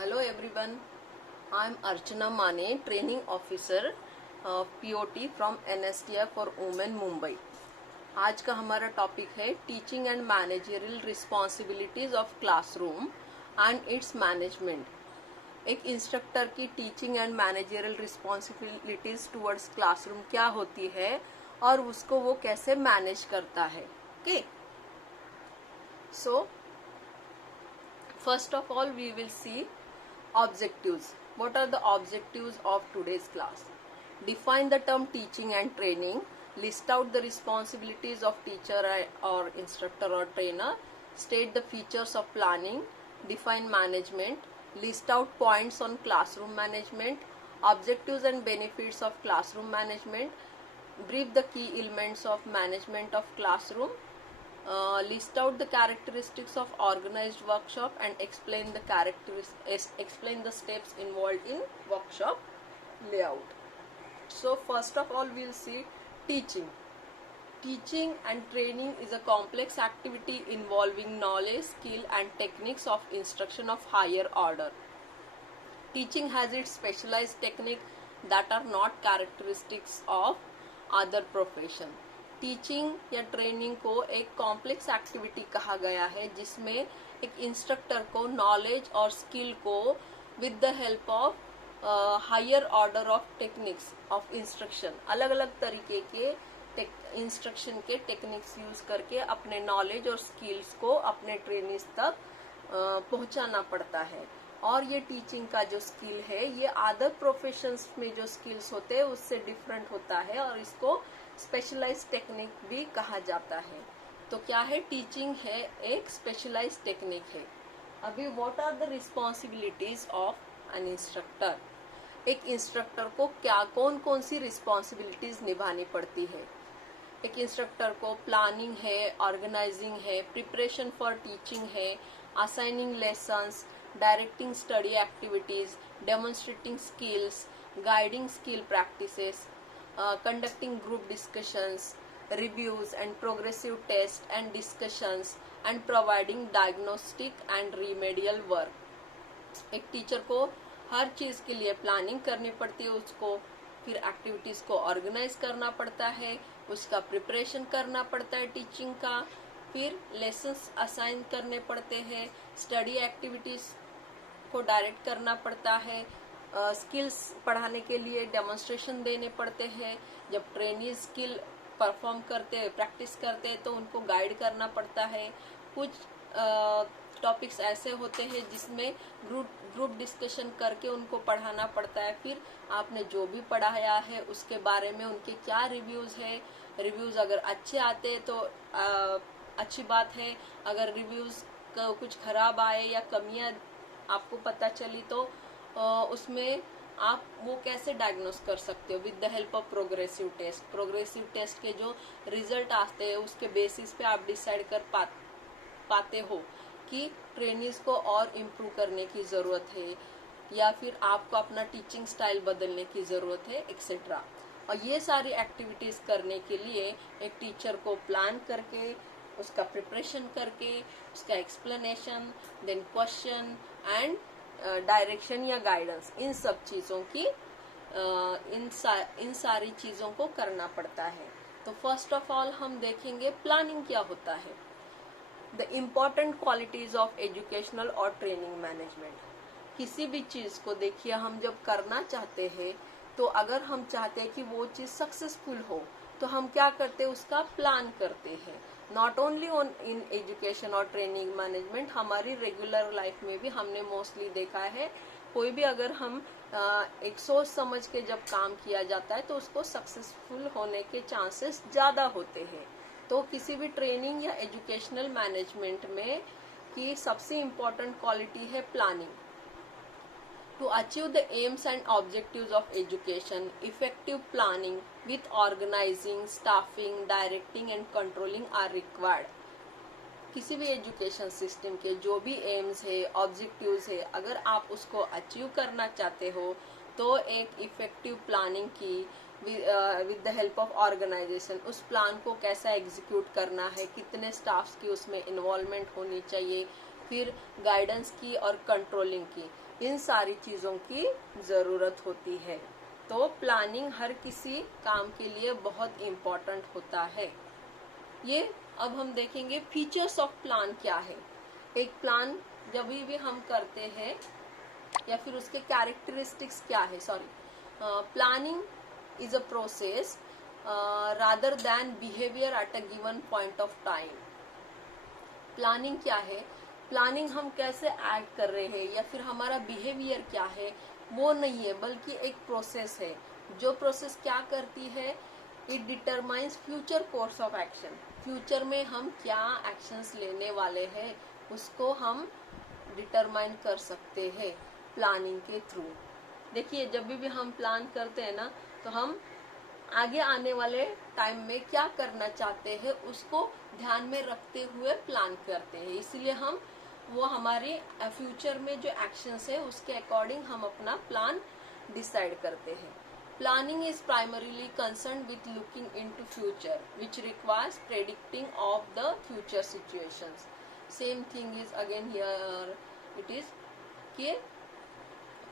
Hello everyone, I am Archana Mane, Training Officer POT from NSTF for Women Mumbai. आज का हमारा topic है teaching and managerial responsibilities of classroom and it's management. एक instructor की teaching and managerial responsibilities towards classroom क्या होती है और उसको वो कैसे मैनेज करता है। Okay, so first of all we will see objectives. What are the objectives of today's class? Define the term teaching and training. List out the responsibilities of teacher or instructor or trainer. State the features of planning. Define management. List out points on classroom management. Objectives and benefits of classroom management. Brief the key elements of management of classroom. List out the characteristics of organized workshop and explain the steps involved in workshop layout. So first of all we'll see teaching. Teaching and training is a complex activity involving knowledge, skill and techniques of instruction of higher order. Teaching has its specialized technique that are not characteristics of other profession. Teaching या training को एक complex activity कहा गया है जिसमें एक instructor को knowledge और स्किल को with the help of higher order of techniques of instruction, अलग अलग तरीके के इंस्ट्रक्शन के टेक्निक्स यूज करके अपने नॉलेज और स्किल्स को अपने ट्रेनिंग्स तक पहुंचाना पड़ता है। और ये टीचिंग का जो स्किल है ये अदर प्रोफेशंस में जो स्किल्स होते हैं उससे डिफरेंट होता है और इसको स्पेशलाइज्ड टेक्निक भी कहा जाता है। तो क्या है, टीचिंग है एक स्पेशलाइज्ड टेक्निक है। अभी what are the responsibilities of an instructor. एक इंस्ट्रक्टर को क्या कौन कौन सी रिस्पॉन्सिबिलिटीज निभानी पड़ती है। एक इंस्ट्रक्टर को प्लानिंग है, ऑर्गेनाइजिंग है, प्रिपरेशन फॉर टीचिंग है, assigning lessons, directing study activities, demonstrating skills, guiding skill practices, conducting group discussions, reviews and progressive tests and discussions and providing diagnostic and remedial work। एक teacher को हर चीज के लिए planning करनी पड़ती है, उसको फिर एक्टिविटीज को ऑर्गेनाइज करना पड़ता है, उसका प्रिपरेशन करना पड़ता है टीचिंग का, फिर लेसन्स असाइन करने पड़ते हैं, स्टडी एक्टिविटीज को डायरेक्ट करना पड़ता है, स्किल्स पढ़ाने के लिए डेमोन्स्ट्रेशन देने पड़ते हैं। जब ट्रेनी स्किल परफॉर्म करते प्रैक्टिस करते हैं तो उनको गाइड करना पड़ता है। कुछ टॉपिक्स ऐसे होते हैं जिसमें ग्रुप डिस्कशन करके उनको पढ़ाना पड़ता है। फिर आपने जो भी पढ़ाया है उसके बारे में उनके क्या रिव्यूज है, रिव्यूज अगर अच्छे आते हैं तो अच्छी बात है, अगर रिव्यूज कुछ खराब आए या कमियां आपको पता चली तो उसमें आप वो कैसे डायग्नोस कर सकते हो with the help of progressive test. Progressive test के जो रिजल्ट आते हैं उसके बेसिस पे आप डिसाइड कर पाते हो कि ट्रेनीज को और इम्प्रूव करने की ज़रूरत है या फिर आपको अपना टीचिंग स्टाइल बदलने की ज़रूरत है, एक्सेट्रा। और ये सारी एक्टिविटीज़ करने के लिए एक टीचर को प्लान करके, उसका प्रिपरेशन करके, उसका explanation, then question and direction या गाइडेंस, इन सब चीज़ों की इन सारी चीज़ों को करना पड़ता है। तो फर्स्ट ऑफ ऑल हम देखेंगे प्लानिंग क्या होता है। The important qualities of educational और ट्रेनिंग मैनेजमेंट। किसी भी चीज़ को देखिए, हम जब करना चाहते हैं तो अगर हम चाहते हैं कि वो चीज़ सक्सेसफुल हो तो हम क्या करते हैं, उसका प्लान करते हैं। नॉट ओनली इन एजुकेशन और ट्रेनिंग मैनेजमेंट, हमारी रेगुलर लाइफ में भी हमने मोस्टली देखा है कोई भी अगर हम एक सोच समझ के जब काम किया जाता है तो उसको सक्सेसफुल होने के चांसेस ज़्यादा होते हैं। तो किसी भी ट्रेनिंग या एजुकेशनल मैनेजमेंट में की सबसे इम्पोर्टेंट क्वालिटी है planning. To achieve the aims and objectives of education, effective planning with organizing, staffing, directing and controlling are required। किसी भी एजुकेशन सिस्टम के जो भी एम्स है, ऑब्जेक्टिव्स है, अगर आप उसको अचीव करना चाहते हो तो एक इफेक्टिव प्लानिंग की with the help of organisation, उस प्लान को कैसा एग्जीक्यूट करना है, कितने स्टाफ्स की उसमें इन्वॉल्वमेंट होनी चाहिए, फिर गाइडेंस की और कंट्रोलिंग की, इन सारी चीज़ों की ज़रूरत होती है। तो प्लानिंग हर किसी काम के लिए बहुत इम्पोर्टेंट होता है। ये अब हम देखेंगे फीचर्स ऑफ प्लान क्या है। एक प्लान जब भी हम करते हैं या फिर उसके कैरेक्टरिस्टिक्स क्या है, planning is a process rather than behaviour at a given point of time. Planning क्या है, प्लानिंग हम कैसे एक्ट कर रहे हैं या फिर हमारा बिहेवियर क्या है वो नहीं है, बल्कि एक प्रोसेस है। जो प्रोसेस क्या करती है, it determines future course of action. Future में हम क्या एक्शंस लेने वाले हैं उसको हम डिटरमाइन कर सकते हैं प्लानिंग के थ्रू। देखिए जब भी हम प्लान करते हैं ना, तो हम आगे आने वाले टाइम में क्या करना चाहते हैं उसको ध्यान में रखते हुए प्लान करते हैं। इसलिए हम वो हमारे फ्यूचर में जो एक्शंस है उसके अकॉर्डिंग हम अपना प्लान डिसाइड करते हैं। Planning is primarily concern with looking into future which requires predicting of the future situations. Same thing is again here, it is कि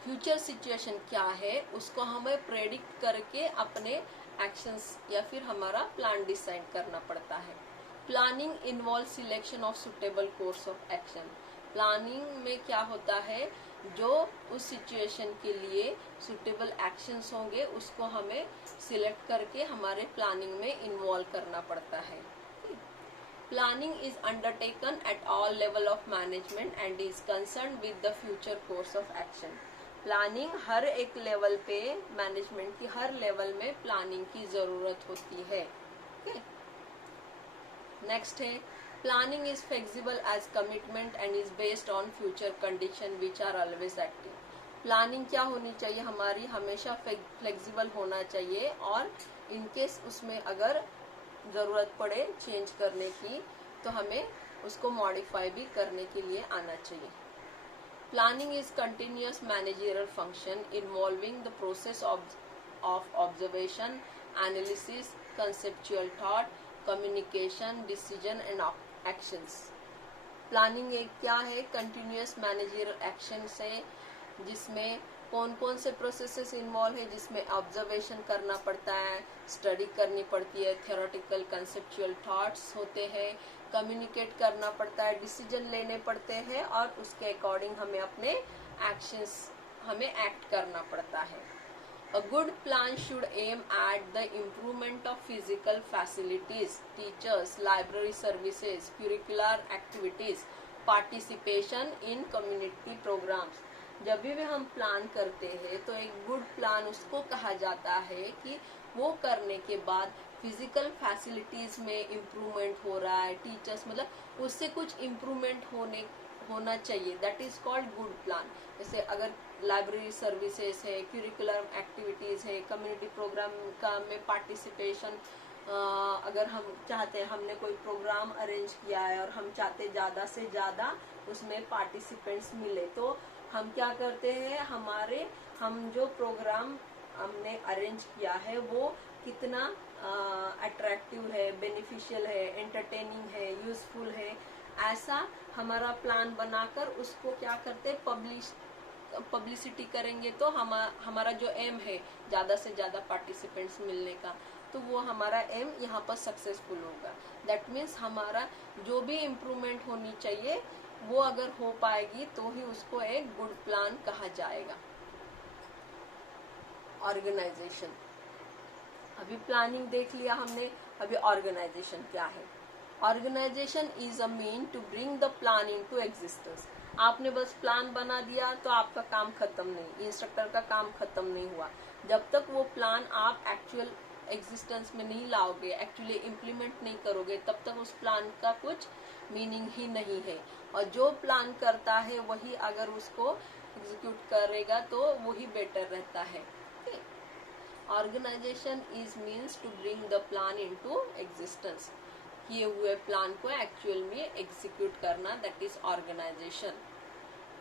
फ्यूचर सिचुएशन क्या है उसको हमें प्रेडिक्ट करके अपने एक्शंस या फिर हमारा प्लान डिसाइड करना पड़ता है। Planning involve selection of suitable course of action. Planning में क्या होता है, जो उस सिचुएशन के लिए सुटेबल एक्शंस होंगे उसको हमें सिलेक्ट करके हमारे प्लानिंग में इन्वॉल्व करना पड़ता है। Planning is undertaken at all level of management and is concern with the future course of action. Planning हर एक लेवल पे, मैनेजमेंट की हर लेवल में प्लानिंग की जरूरत होती है। नेक्स्ट है planning is flexible as commitment and is based on future condition which are always active. Planning क्या होनी चाहिए हमारी, हमेशा फ्लेक्सिबल होना चाहिए और इनकेस उसमें अगर ज़रूरत पड़े चेंज करने की तो हमें उसको मॉडिफाई भी करने के लिए आना चाहिए। Planning is continuous managerial function involving the process of observation, analysis, conceptual thought, communication, decision and actions. Planning एक क्या है, कंटिन्यूअस मैनेजरियल एक्शन से जिसमें कौन कौन से प्रोसेसेस इन्वॉल्व है, जिसमें ऑब्जर्वेशन करना पड़ता है, स्टडी करनी पड़ती है, थियोरेटिकल कंसेप्चुअल थॉट्स होते हैं, कम्युनिकेट करना पड़ता है, डिसीजन लेने पड़ते हैं और उसके अकॉर्डिंग हमें अपने एक्शंस हमें एक्ट करना पड़ता है। A good plan should aim at the improvement of physical facilities, teachers, library services, curricular activities, participation in community programs. जब भी हम प्लान करते हैं तो एक गुड प्लान उसको कहा जाता है कि वो करने के बाद फिजिकल फैसिलिटीज में इम्प्रूवमेंट हो रहा है, टीचर्स मतलब उससे कुछ इम्प्रूवमेंट होना चाहिए, that is called good plan. जैसे अगर लाइब्रेरी सर्विसेज है, क्यूरिकुलर एक्टिविटीज है, कम्युनिटी प्रोग्राम का में पार्टिसिपेशन, अगर हम चाहते हैं, हमने कोई प्रोग्राम अरेंज किया है और हम चाहते ज़्यादा से ज़्यादा उसमें पार्टिसिपेंट्स मिले, तो हम क्या करते हैं, हम जो प्रोग्राम हमने अरेंज किया है वो कितना अट्रैक्टिव है, बेनिफिशियल है, एंटरटेनिंग है, यूजफुल है, ऐसा हमारा प्लान बनाकर उसको क्या करते हैं, पब्लिसिटी करेंगे तो हमारा जो एम है ज़्यादा से ज़्यादा पार्टिसिपेंट्स मिलने का, तो वो हमारा एम यहाँ पर सक्सेसफुल होगा। दैट मीन्स हमारा जो भी इम्प्रूवमेंट होनी चाहिए वो अगर हो पाएगी तो ही उसको एक गुड प्लान कहा जाएगा। ऑर्गेनाइजेशन, अभी प्लानिंग देख लिया हमने, अभी ऑर्गेनाइजेशन क्या है। Organisation is a mean to bring the plan into existence. आपने बस प्लान बना दिया तो आपका काम खत्म नहीं, इंस्ट्रक्टर का काम खत्म नहीं हुआ। जब तक वो प्लान आप एक्चुअल एग्जिस्टेंस में नहीं लाओगे, एक्चुअली इम्प्लीमेंट नहीं करोगे, तब तक उस प्लान का कुछ मीनिंग ही नहीं है। और जो प्लान करता है वही अगर उसको एग्जीक्यूट करेगा तो वही बेटर रहता है। Organisation is means to bring the plan into existence, किए हुए प्लान को एक्चुअल में एग्जीक्यूट करना, that is organisation,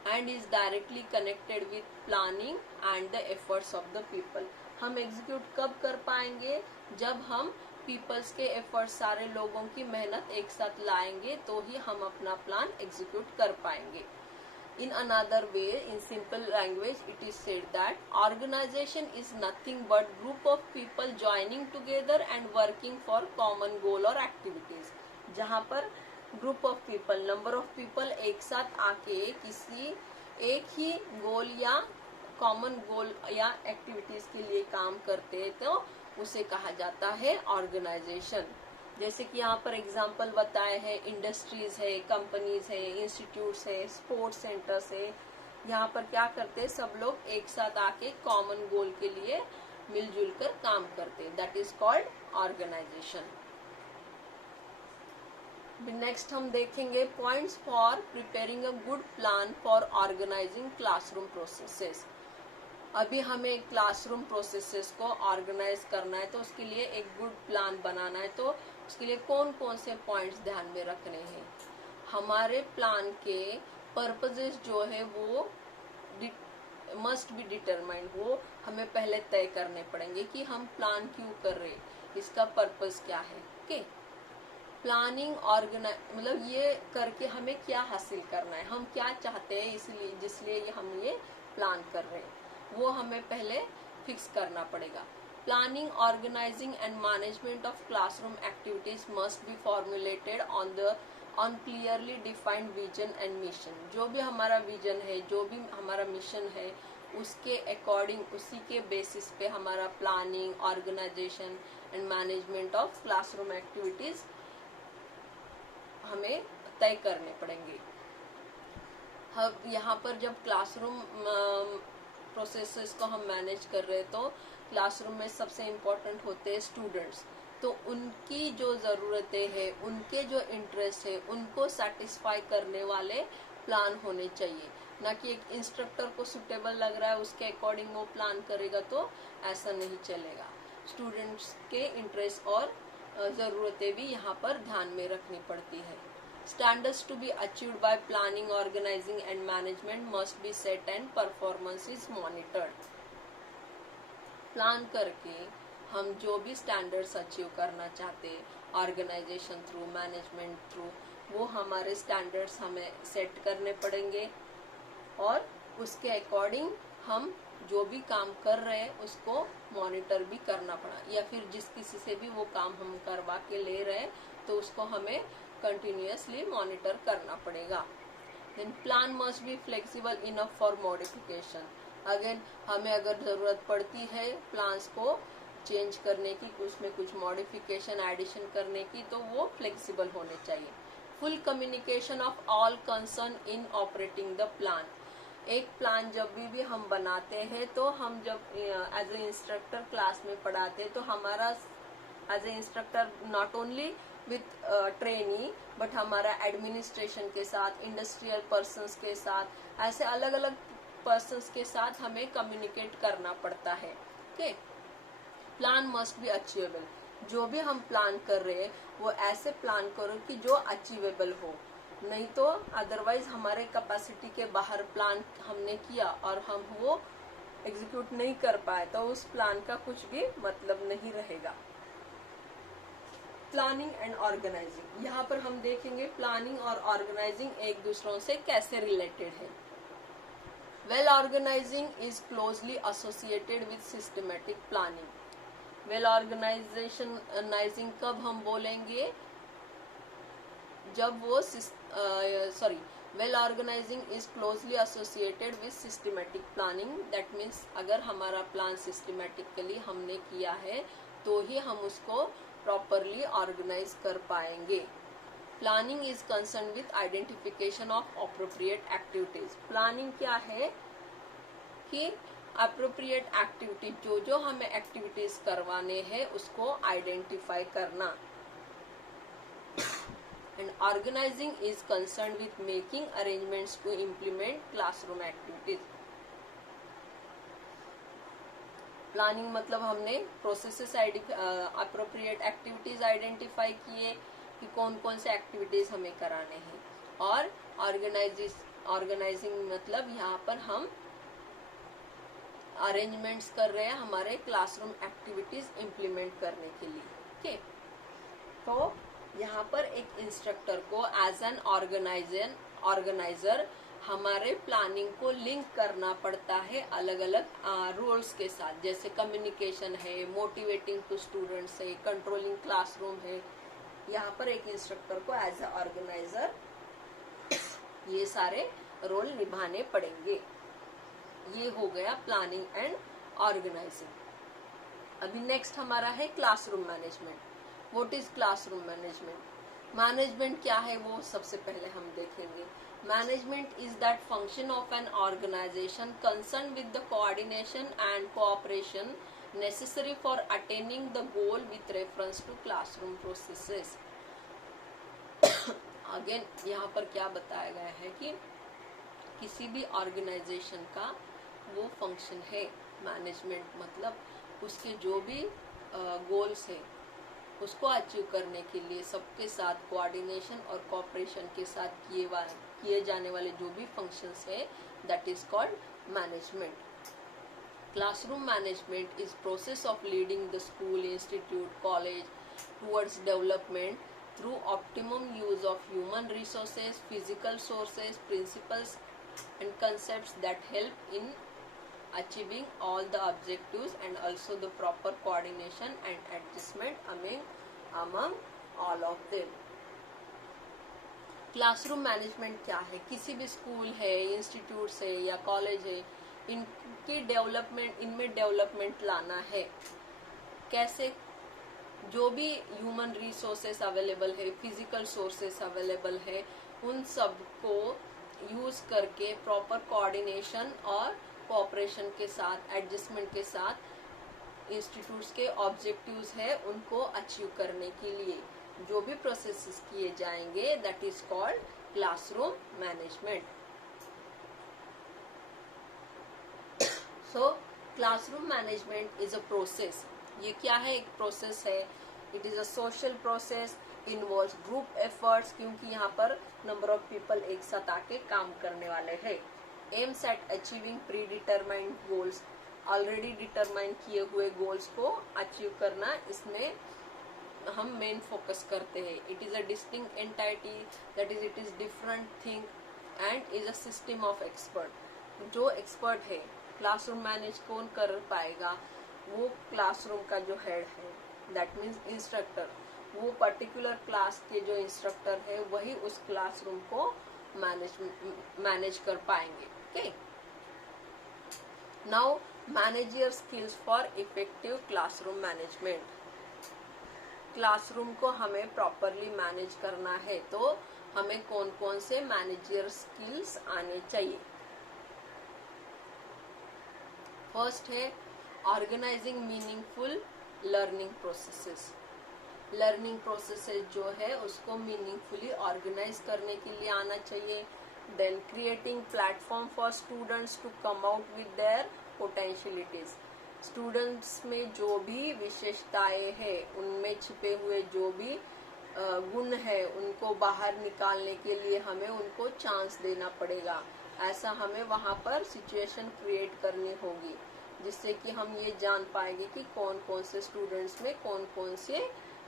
and is directly connected with planning and the efforts of the people. हम एग्जीक्यूट कब कर पाएंगे, जब हम पीपल्स के एफर्ट, सारे लोगों की मेहनत एक साथ लाएंगे तो ही हम अपना प्लान एग्जीक्यूट कर पाएंगे. In another way, in simple language, it is said that organization is nothing but group of people joining together and working for common goal or activities. जहाँ पर group of people, number of people एक साथ आके किसी एक ही गोल या common goal या activities के लिए काम करते हैं तो उसे कहा जाता है ऑर्गेनाइजेशन. जैसे कि यहाँ पर एग्जाम्पल बताए हैं, इंडस्ट्रीज है, कंपनीज है, इंस्टीट्यूट्स है, स्पोर्ट्स सेंटर्स है. यहाँ पर क्या करते हैं, सब लोग एक साथ आके कॉमन गोल के लिए मिलजुल कर काम करते हैं. That is called organisation. Next हम देखेंगे points for preparing a good plan for organising classroom processes. अभी हमें क्लासरूम प्रोसेसेस को ऑर्गेनाइज करना है तो उसके लिए एक गुड प्लान बनाना है. तो उसके लिए कौन कौन से पॉइंट्स ध्यान में रखने हैं. हमारे प्लान के पर्पसेस जो है वो मस्ट बी डिटरमाइंड, वो हमें पहले तय करने पड़ेंगे कि हम प्लान क्यों कर रहे हैं, इसका पर्पस क्या है. ओके, प्लानिंग मतलब ये करके हमें क्या हासिल करना है, हम क्या चाहते हैं, इसलिए जिसलिए हम ये प्लान कर रहे हैं वो हमें पहले फिक्स करना पड़ेगा. Planning, organising and management of classroom activities must be formulated on clearly defined vision and mission. जो भी हमारा विजन है, जो भी हमारा मिशन है, उसके अकॉर्डिंग, उसी के बेसिस पे हमारा planning, organisation and management of classroom activities हमें तय करने पड़ेंगे. अब यहाँ पर जब क्लासरूम प्रोसेसेस को हम मैनेज कर रहे हैं तो क्लासरूम में सबसे इम्पोर्टेंट होते हैं स्टूडेंट्स. तो उनकी जो ज़रूरतें हैं, उनके जो इंटरेस्ट है, उनको सेटिस्फाई करने वाले प्लान होने चाहिए. ना कि एक इंस्ट्रक्टर को सुटेबल लग रहा है उसके अकॉर्डिंग वो प्लान करेगा तो ऐसा नहीं चलेगा. स्टूडेंट्स के इंटरेस्ट और ज़रूरतें भी यहाँ पर ध्यान में रखनी पड़ती है. Standards to be achieved by planning, organizing and management must be set and performance is monitored. Plan करके हम जो भी स्टैंडर्ड्स अचीव करना चाहते हैं ऑर्गेनाइजेशन थ्रू, मैनेजमेंट थ्रू, वो हमारे स्टैंडर्ड्स हमें सेट करने पड़ेंगे और उसके अकॉर्डिंग हम जो भी काम कर रहे हैं उसको मॉनिटर भी करना पड़ा, या फिर जिस किसी से भी वो काम हम करवा के ले रहे हैं तो उसको हमें कंटिन्यूअसली मॉनिटर करना पड़ेगा. Then plan must be flexible enough for modification. Again हमें अगर ज़रूरत पड़ती है प्लान्स को चेंज करने की, उसमें कुछ मॉडिफिकेशन एडिशन करने की, तो वो फ्लेक्सिबल होने चाहिए. Full communication of all concern in operating the plan. एक प्लान जब भी हम बनाते हैं तो हम जब एज ए इंस्ट्रक्टर क्लास में पढ़ाते हैं तो हमारा as a instructor not only with trainee but हमारा एडमिनिस्ट्रेशन के साथ, इंडस्ट्रियल पर्सन्स के साथ, ऐसे अलग अलग पर्सन्स के साथ हमें कम्युनिकेट करना पड़ता है. Okay, plan must B achievable. जो भी हम प्लान कर रहे हैं वो ऐसे प्लान करो कि जो अचीवेबल हो, नहीं तो अदरवाइज हमारे कैपेसिटी के बाहर प्लान हमने किया और हम वो एग्जीक्यूट नहीं कर पाए तो उस प्लान का कुछ भी मतलब नहीं रहेगा. Planning and organising. यहाँ पर हम देखेंगे प्लानिंग और ऑर्गेनाइजिंग एक दूसरों से कैसे रिलेटेड है. Well organising is closely associated with systematic planning. Well organising कब हम बोलेंगे, जब वो well organising is closely associated with systematic planning. That means अगर हमारा प्लान सिस्टमेटिकली हमने किया है तो ही हम उसको प्रॉपरली ऑर्गेनाइज कर पाएंगे. Planning is concern with identification of appropriate activities. Planning क्या है कि अप्रोप्रिएट एक्टिविटी, जो हमें एक्टिविटीज करवाने हैं उसको आइडेंटिफाई करना. And organising is concern with making arrangements to implement classroom activities. Planning मतलब हमने प्रोसेसेस अप्रोप्रिएट एक्टिविटीज आइडेंटिफाई किए कि कौन कौन से एक्टिविटीज हमें कराने हैं. और ऑर्गेनाइजिंग मतलब यहाँ पर हम अरेंजमेंट्स कर रहे हैं हमारे क्लासरूम एक्टिविटीज इम्प्लीमेंट करने के लिए. ओके, तो यहाँ पर एक इंस्ट्रक्टर को एज एन ऑर्गेनाइजर हमारे प्लानिंग को लिंक करना पड़ता है अलग अलग रोल्स के साथ, जैसे कम्युनिकेशन है, मोटिवेटिंग टू स्टूडेंट्स है, कंट्रोलिंग क्लासरूम है। यहाँ पर एक इंस्ट्रक्टर को एज ए ऑर्गेनाइजर ये सारे रोल निभाने पड़ेंगे। ये हो गया प्लानिंग एंड ऑर्गेनाइजिंग। अभी नेक्स्ट हमारा है classroom management. What is classroom management? Management क्या है वो सबसे पहले हम देखेंगे। Management is that function of an organisation concern with the coordination and cooperation necessary for attaining the goal with reference to classroom processes। Again यहाँ पर क्या बताया गया है कि किसी भी ऑर्गेनाइजेशन का वो फंक्शन है मैनेजमेंट, मतलब उसके जो भी गोल्स है उसको अचीव करने के लिए सबके साथ कोऑर्डिनेशन और कोऑपरेशन के साथ किए जाने वाले जो भी फंक्शंस है that is called management. Classroom management is process of leading the school, institute, college towards development through optimum use of human resources, physical sources, principles and concepts that help in achieving all the objectives and also the proper coordination and adjustment among all of them। Classroom management क्या है? किसी भी school है, institute है या college है, इनकी development, इनमें डेवलपमेंट लाना है। कैसे? जो भी ह्यूमन रिसोर्सेस अवेलेबल है, फिजिकल सोर्सेस अवेलेबल है, उन सब को यूज करके प्रॉपर कोऑर्डिनेशन और कोऑपरेशन के साथ, एडजस्टमेंट के साथ इंस्टीट्यूट्स के ऑब्जेक्टिव्स है उनको अचीव करने के लिए जो भी प्रोसेसेस किए जाएंगे that is called classroom management. So classroom management is a process. ये क्या है? एक प्रोसेस है। It is a social process, involves group efforts, क्योंकि यहाँ पर नंबर ऑफ पीपल एक साथ आके काम करने वाले हैं। Aims at achieving pre determined goals, already determine किए हुए गोल्स को अचीव करना, इसमें हम मेन फोकस करते हैं। It is a distinct entity, that is it is different thing and is a system of expert. जो एक्सपर्ट है, क्लासरूम मैनेज कौन कर पाएगा? वो क्लासरूम का जो हेड है, दैट मीन्स इंस्ट्रक्टर। वो पर्टिकुलर क्लास के जो इंस्ट्रक्टर है वही उस क्लासरूम को मैनेज कर पाएंगे। Okay, now manager skills for effective classroom management. Classroom को हमें प्रॉपरली मैनेज करना है तो हमें कौन कौन से मैनेजर स्किल्स आने चाहिए? फर्स्ट है organizing meaningful learning processes. Learning processes जो है उसको मीनिंगफुली ऑर्गेनाइज करने के लिए आना चाहिए। Then creating platform for students to come out with their potentialities. Students में जो भी विशेषताएं हैं, उनमें छिपे हुए जो भी गुण है, उनको बाहर निकालने के लिए हमें उनको चांस देना पड़ेगा। ऐसा हमें वहाँ पर सिचुएशन क्रिएट करनी होगी जिससे कि हम ये जान पाएंगे कि कौन कौन से स्टूडेंट्स में कौन कौन से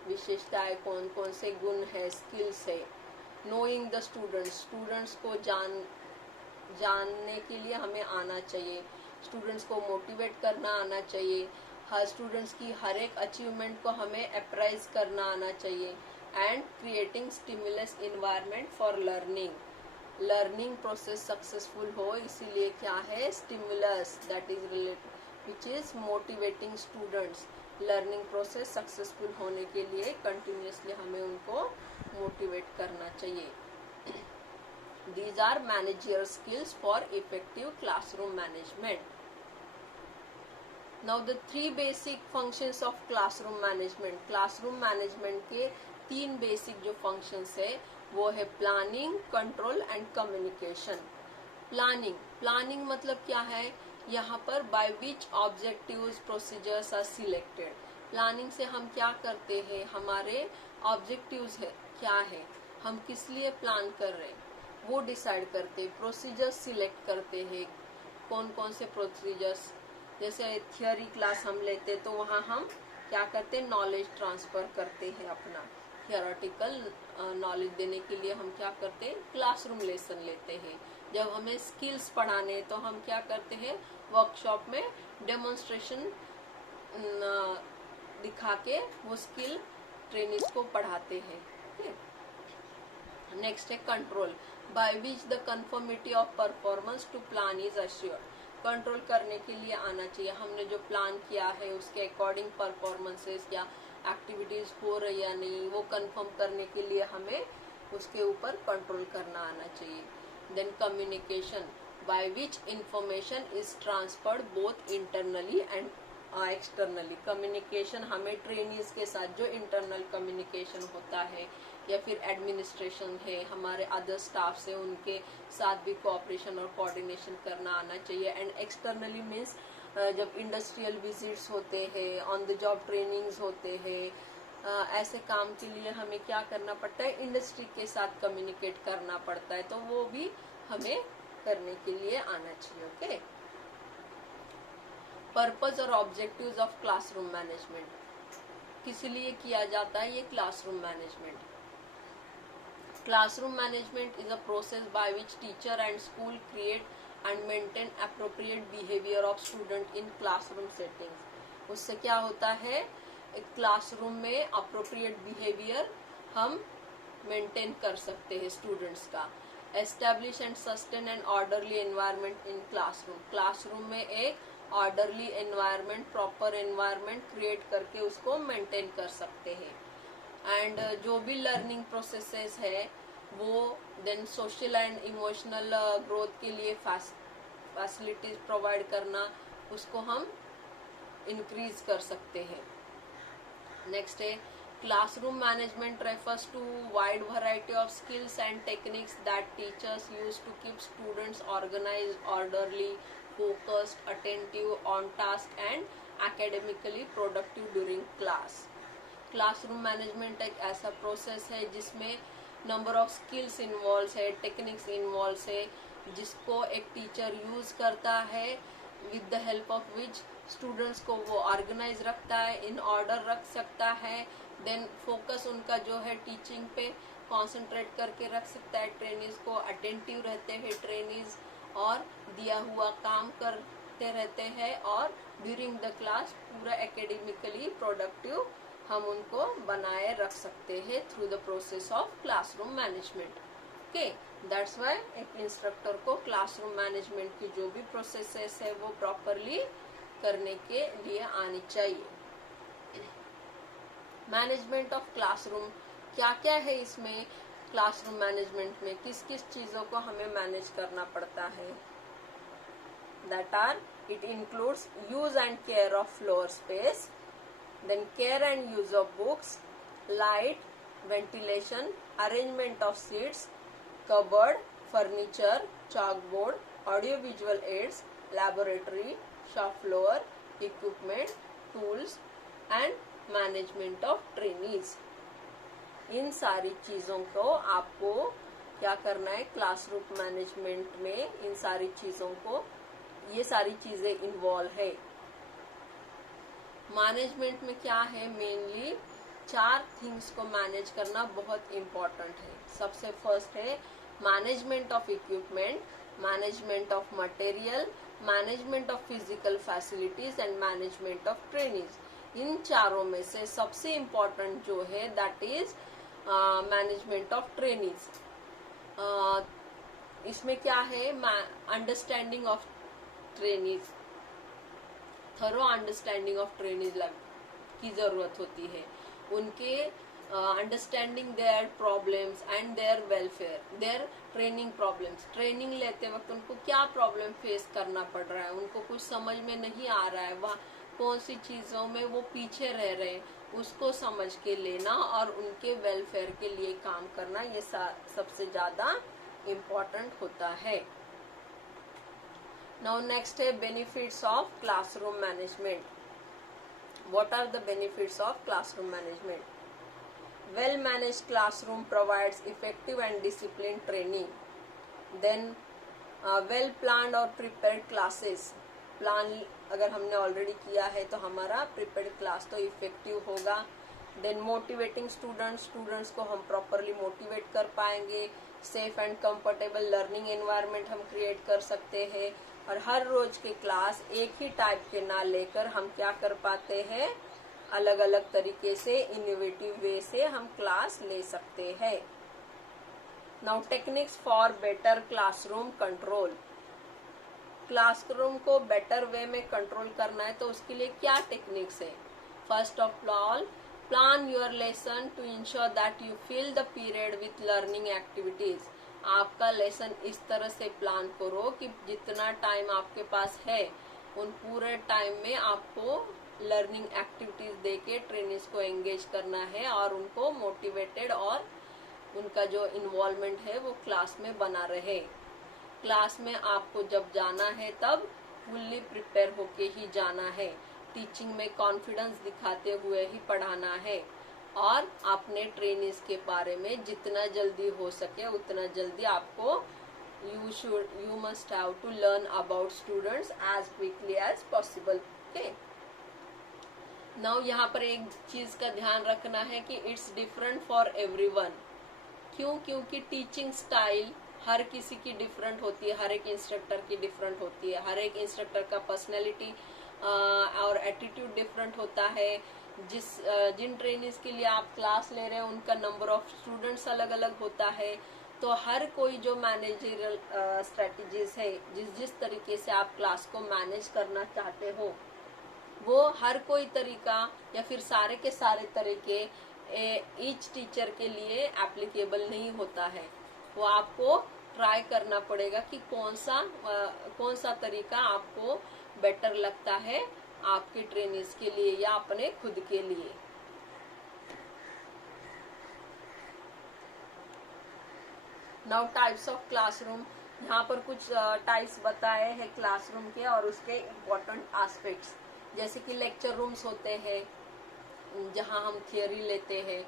विशेषताएं, कौन कौन से गुण है, स्किल्स है। नोइंग द स्टूडेंट्स को जानने के लिए हमें आना चाहिए। स्टूडेंट्स को मोटिवेट करना आना चाहिए। हर स्टूडेंट्स की हर एक अचीवमेंट को हमें अप्राइज करना आना चाहिए। And creating stimulus environment for learning process successful हो, इसीलिए क्या है? Stimulus, that is related which is motivating students. Learning process successful होने के लिए कंटिन्यूसली हमें उनको मोटिवेट करना चाहिए। These are managerial skills for effective classroom management. Now the three basic functions of classroom management. Classroom management के तीन basic जो functions है वो है planning, control and communication. Planning मतलब क्या है? यहाँ पर by which objectives procedures are selected. Planning से हम क्या करते हैं? हमारे ऑब्जेक्टिव्स है क्या है, हम किस लिए प्लान कर रहे हैं वो डिसाइड करते हैं। प्रोसीजर्स सिलेक्ट करते हैं, कौन कौन से प्रोसीजर्स। जैसे थियोरी क्लास हम लेते तो वहाँ हम क्या करते हैं? नॉलेज ट्रांसफर करते हैं अपना। थियोरेटिकल नॉलेज देने के लिए हम क्या करते हैं, क्लासरूम लेसन लेते हैं। जब हमें स्किल्स पढ़ाने तो हम क्या करते हैं, वर्कशॉप में डेमोन्स्ट्रेशन दिखा के वो स्किल ट्रेनिंग्स को पढ़ाते हैं। नेक्स्ट है control, by which the conformity of performance to plan is assured. Control करने के लिए आना चाहिए, हमने जो प्लान किया है उसके अकॉर्डिंग परफॉर्मेंसेस या एक्टिविटीज हो रही या नहीं, वो कंफर्म करने के लिए हमें उसके ऊपर कंट्रोल करना आना चाहिए। Then communication, by which information is transferred both internally and externally. Communication हमें ट्रेनीज के साथ जो इंटरनल कम्युनिकेशन होता है या फिर एडमिनिस्ट्रेशन है, हमारे अदर स्टाफ से उनके साथ भी कोऑपरेशन और कोऑर्डिनेशन करना आना चाहिए। एंड एक्सटर्नली मीन्स जब इंडस्ट्रियल विजिट्स होते हैं, ऑन द जॉब ट्रेनिंग्स होते हैं, ऐसे काम के लिए हमें क्या करना पड़ता है, इंडस्ट्री के साथ कम्युनिकेट करना पड़ता है, तो वो भी हमें करने के लिए आना चाहिए। ओके, पर्पस और ऑब्जेक्टिव्स ऑफ क्लासरूम मैनेजमेंट, किस लिए किया जाता है ये classroom management. Classroom management is a process by which teacher and school create and maintain appropriate behavior of student in classroom settings। उससे क्या होता है, एक क्लासरूम में अप्रोप्रिएट बिहेवियर हम मेंटेन कर सकते हैं स्टूडेंट्स का। Establish and sustain an orderly environment in classroom, classroom में एक orderly environment, proper environment create करके उसको मेंटेन कर सकते हैं। एंड जो भी लर्निंग प्रोसेसेस है वो then social and emotional growth के लिए फैसिलिटीज प्रोवाइड करना, उसको हम इंक्रीज कर सकते हैं। नेक्स्ट है classroom management refers to wide variety of skills and techniques that teachers use to keep students organized, orderly, focused, attentive, on task and academically productive during class. Classroom management एक ऐसा process है जिसमें number of skills involve है, techniques involve है, जिसको एक teacher use करता है, with the help of which students को वो ऑर्गेनाइज रखता है, इन ऑर्डर रख सकता है। देन फोकस उनका जो है टीचिंग पे कॉन्सेंट्रेट करके रख सकता है, ट्रेनीज को अटेंटिव रहते हैं ट्रेनीज, और दिया हुआ काम करते रहते हैं, और ड्यूरिंग द क्लास पूरा एकेडमिकली प्रोडक्टिव हम उनको बनाए रख सकते हैं through the process of classroom management. Okay, that's why एक इंस्ट्रक्टर को क्लासरूम मैनेजमेंट की जो भी प्रोसेसेस है वो प्रॉपरली करने के लिए आनी चाहिए। मैनेजमेंट ऑफ क्लासरूम, क्या क्या है इसमें, क्लासरूम मैनेजमेंट में किस किस चीजों को हमें मैनेज करना पड़ता है। That are, it includes use and care of floor space, then care and use of books, light, ventilation, arrangement of seats, cupboard, furniture, chalkboard, audio-visual aids, laboratory, shop floor, equipment, tools and management of trainees। इन सारी चीजों को आपको क्या करना है, classroom management में इन सारी चीजों को, ये सारी चीजें इन्वॉल्व है। मैनेजमेंट में क्या है, मेनली 4 थिंग्स को मैनेज करना बहुत इम्पोर्टेंट है। सबसे फर्स्ट है management of equipment, management of material, management of physical facilities and management of training. इन चारों में से सबसे इम्पोर्टेंट जो है that is management of training. इसमें क्या है, understanding of training, thorough understanding of training की जरूरत होती है, उनके understanding their problems and their welfare, their training problems, training लेते वक्त उनको क्या प्रॉब्लम फेस करना पड़ रहा है, उनको कुछ समझ में नहीं आ रहा है, वहाँ कौन सी चीजों में वो पीछे रह रहे हैं, उसको समझ के लेना और उनके वेलफेयर के लिए काम करना, ये सबसे ज्यादा इम्पोर्टेंट होता है। Now next है benefits of classroom management. What are the benefits of classroom management? Well managed classroom provides effective and disciplined training. Then well planned or prepared classes. Plan अगर हमने ऑलरेडी किया है तो हमारा प्रिपेयर्ड क्लास तो effective होगा। Then motivating students को हम प्रॉपरली मोटिवेट कर पाएंगे। Safe and comfortable learning environment हम क्रिएट कर सकते हैं। और हर रोज के क्लास एक ही टाइप के ना लेकर हम क्या कर पाते हैं, अलग अलग तरीके से इनोवेटिव वे से हम क्लास ले सकते हैं। Now techniques for better classroom control. Classroom को बेटर वे में कंट्रोल करना है तो उसके लिए क्या टेक्निक्स है। First of all, plan your lesson to ensure that you fill the period with learning activities. आपका लेसन इस तरह से प्लान करो कि जितना टाइम आपके पास है उन पूरे टाइम में आपको लर्निंग एक्टिविटीज देके ट्रेनिंग्स को एंगेज करना है और उनको मोटिवेटेड और उनका जो इन्वॉल्वमेंट है वो क्लास में बना रहे। क्लास में आपको जब जाना है तब फुल्ली प्रिपेयर होके ही जाना है। टीचिंग में कॉन्फिडेंस दिखाते हुए ही पढ़ाना है और अपने ट्रेनिंग्स के बारे में जितना जल्दी हो सके उतना जल्दी आपको you must have to learn about students as quickly as possible. Okay, now यहाँ पर एक चीज का ध्यान रखना है कि इट्स डिफरेंट फॉर एवरीवन। क्यों? क्योंकि टीचिंग स्टाइल हर किसी की डिफरेंट होती है, हर एक इंस्ट्रक्टर की डिफरेंट होती है, हर एक इंस्ट्रक्टर का पर्सनैलिटी और एटीट्यूड डिफरेंट होता है। जिन ट्रेनिंग्स के लिए आप क्लास ले रहे हैं उनका नंबर ऑफ स्टूडेंट्स अलग अलग होता है। तो हर कोई जो मैनेजरियल स्ट्रेटजीज है, जिस तरीके से आप क्लास को मैनेज करना चाहते हो, वो हर कोई तरीका या फिर सारे के सारे तरीके ईच टीचर के लिए एप्लीकेबल नहीं होता है। वो आपको ट्राई करना पड़ेगा कि कौन सा तरीका आपको बेटर लगता है आपके ट्रेनिंग्स के लिए या अपने खुद के लिए। Now types of classroom. यहाँ पर कुछ टाइप्स बताए हैं क्लासरूम के और उसके इम्पोर्टेंट एस्पेक्ट्स। जैसे कि लेक्चर रूम्स होते हैं जहाँ हम थियोरी लेते हैं,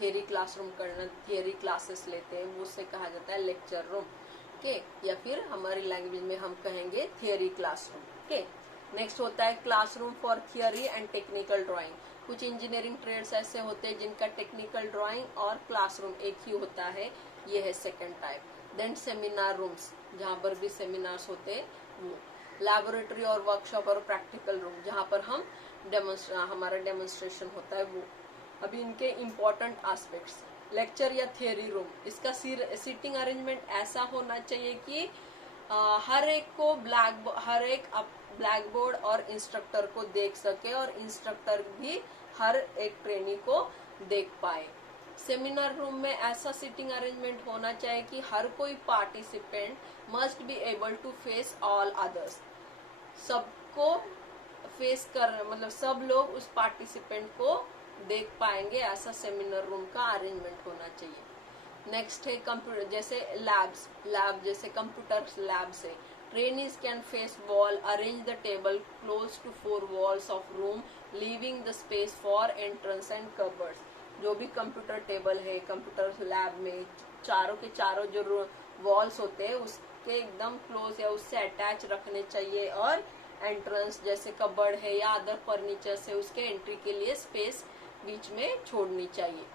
थियोरी क्लासरूम करना, थियोरी क्लासेस लेते हैं, वो उससे कहा जाता है लेक्चर रूम। ओके, या फिर हमारी लैंग्वेज में हम कहेंगे थियोरी क्लासरूम। ओके, नेक्स्ट होता है classroom for theory and technical drawing. कुछ इंजीनियरिंग ट्रेड्स ऐसे होते हैं जिनका टेक्निकल ड्राइंग और क्लासरूम एक ही होता है, ये है second type. Then seminar rooms, जहाँ पर भी सेमिनार्स होते हैं वो। लैबोरेटरी और वर्कशॉप और प्रैक्टिकल रूम, जहाँ पर हम हमारा डेमोन्स्ट्रेशन होता है वो। अभी इनके इम्पोर्टेंट एस्पेक्ट्स। लेक्चर या थियोरी रूम, इसका सीटिंग अरेंजमेंट ऐसा होना चाहिए कि हर एक ब्लैक बोर्ड और इंस्ट्रक्टर को देख सके और इंस्ट्रक्टर भी हर एक ट्रेनी को देख पाए। सेमिनार रूम में ऐसा सीटिंग अरेंजमेंट होना चाहिए कि हर कोई participant must be able to face all others. सबको फेस कर मतलब सब लोग उस पार्टिसिपेंट को देख पाएंगे, ऐसा सेमिनार रूम का अरेंजमेंट होना चाहिए। नेक्स्ट है कंप्यूटर, जैसे लैब जैसे कंप्यूटर लैब से trainees can face wall, arrange the table close to 4 walls of room, leaving the space for entrance and cupboards. जो भी कंप्यूटर टेबल है कंप्यूटर लैब में, चारों के चारों जो वॉल्स होते हैं उसके एकदम क्लोज या उससे अटैच रखने चाहिए और एंट्रेंस जैसे कबर्ड है या अदर फर्नीचर से उसके एंट्री के लिए स्पेस बीच में छोड़नी चाहिए।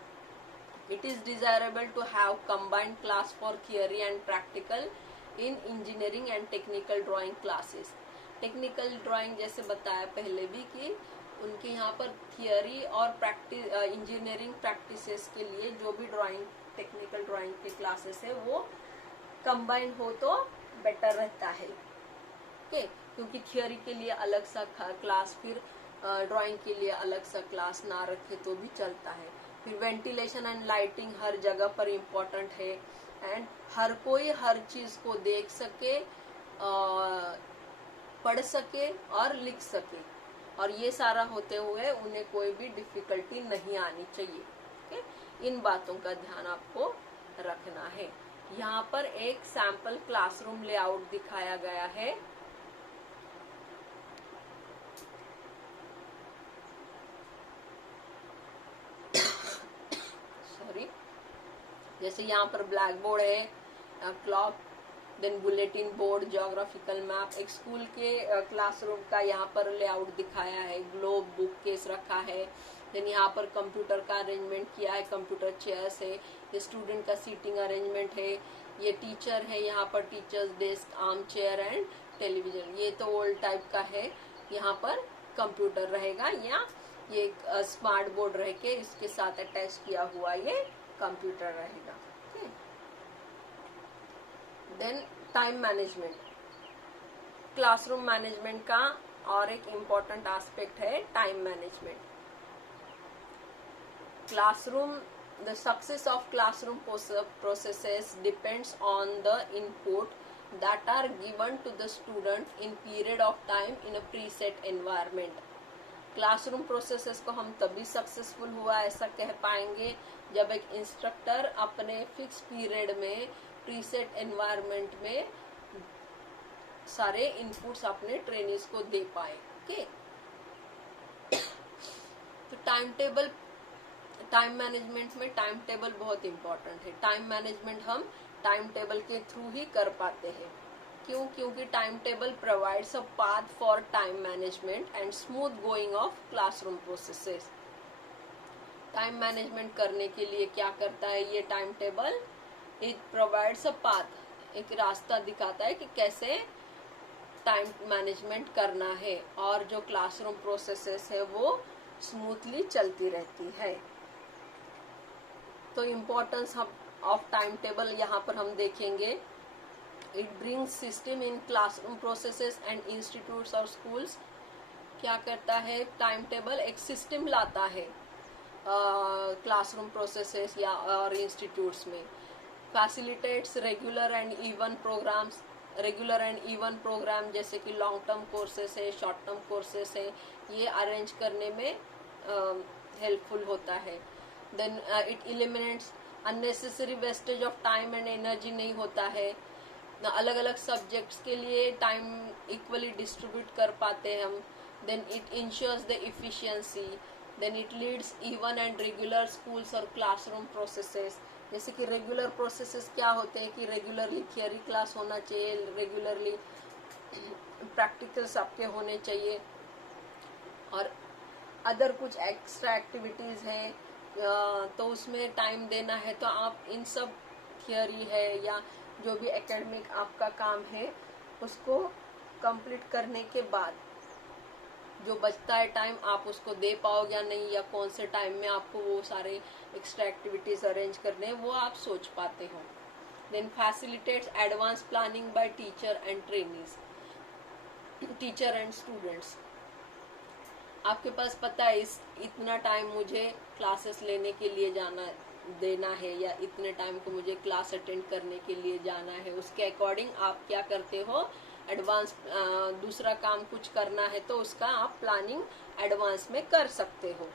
It is desirable to have combined class for theory and practical in engineering and technical drawing classes. Technical drawing जैसे बताया पहले भी कि उनके यहाँ पर थियोरी और इंजीनियरिंग प्रैक्टिसेस के लिए जो भी ड्राइंग टेक्निकल ड्राइंग के क्लासेस है वो कंबाइन हो तो बेटर रहता है। ओके, क्योंकि थियोरी के लिए अलग सा क्लास, फिर ड्राइंग के लिए अलग सा क्लास ना रखे तो भी चलता है। फिर वेंटिलेशन एंड लाइटिंग हर जगह पर इम्पोर्टेंट है एंड हर कोई हर चीज को देख सके, पढ़ सके और लिख सके, और ये सारा होते हुए उन्हें कोई भी डिफिकल्टी नहीं आनी चाहिए। ओके, इन बातों का ध्यान आपको रखना है। यहाँ पर एक सैंपल क्लासरूम लेआउट दिखाया गया है। जैसे यहाँ पर ब्लैक बोर्ड है, clock, then bulletin board, geographical map. एक स्कूल के क्लासरूम का यहाँ पर लेआउट दिखाया है। ग्लोब, बुक केस रखा है, देन यहाँ पर कंप्यूटर का अरेंजमेंट किया है, कंप्यूटर चेयर्स है, ये स्टूडेंट का सीटिंग अरेंजमेंट है, ये टीचर है, यहाँ पर teachers desk, arm chair and television. ये तो ओल्ड टाइप का है, यहाँ पर कंप्यूटर रहेगा या ये स्मार्ट बोर्ड रह के इसके साथ अटैच किया हुआ ये कंप्यूटर रहेगा। Then time management, classroom management का और एक इम्पॉर्टेंट एस्पेक्ट है time management. Classroom, the success of classroom processes depends on the input that are given to the student in period of time in a preset environment. Classroom processes को हम तभी successful हुआ ऐसा कह पाएंगे जब एक इंस्ट्रक्टर अपने फिक्स पीरियड में प्रीसेट एनवायरनमेंट में सारे इनपुट्स अपने ट्रेनिंग्स को दे पाए। ओके, तो टाइम मैनेजमेंट में टाइम टेबल बहुत इंपॉर्टेंट है। टाइम मैनेजमेंट हम टाइम टेबल के थ्रू ही कर पाते हैं। क्यों? क्योंकि time table provides a path for time management and smooth going of classroom processes. Time management करने के लिए क्या करता है ये time table? It provides a path, एक रास्ता दिखाता है कि कैसे टाइम मैनेजमेंट करना है और जो क्लासरूम प्रोसेसेस है वो स्मूथली चलती रहती है। तो इम्पोर्टेंस ऑफ टाइम टेबल यहाँ पर हम देखेंगे। It brings system in classroom processes and institutes और स्कूल्स। क्या करता है टाइम टेबल? एक सिस्टम लाता है क्लासरूम प्रोसेसेस या और इंस्टीट्यूट्स में। Facilitates regular and even programs, regular and even program जैसे कि लॉन्ग टर्म कोर्सेस है, शॉर्ट टर्म कोर्सेस है, ये अरेंज करने में हेल्पफुल होता है। Then it eliminates unnecessary wastage of time and energy, नहीं होता है। अलग अलग सब्जेक्ट्स के लिए टाइम इक्वली डिस्ट्रीब्यूट कर पाते हैं हम। Then it ensures the efficiency. Then it leads even and regular schools और क्लासरूम प्रोसेसेस। जैसे कि रेगुलर प्रोसेसेस क्या होते हैं कि रेगुलरली थियरी क्लास होना चाहिए, रेगुलरली प्रैक्टिकल्स आपके होने चाहिए, और अदर कुछ एक्स्ट्रा एक्टिविटीज हैं तो उसमें टाइम देना है तो आप इन सब थियरी है या जो भी एकेडमिक आपका काम है उसको कंप्लीट करने के बाद जो बचता है टाइम आप उसको दे पाओगे या नहीं, या कौन से टाइम में आपको वो सारे एक्स्ट्रा एक्टिविटीज अरेंज करने हैं वो आप सोच पाते हो। Then facilitates advance planning by teacher and trainees, teacher and students. आपके पास पता है इतना टाइम मुझे क्लासेस लेने के लिए देना है या इतने टाइम को मुझे क्लास अटेंड करने के लिए जाना है, उसके अकॉर्डिंग आप क्या करते हो एडवांस, दूसरा काम कुछ करना है तो उसका आप प्लानिंग एडवांस में कर सकते हो।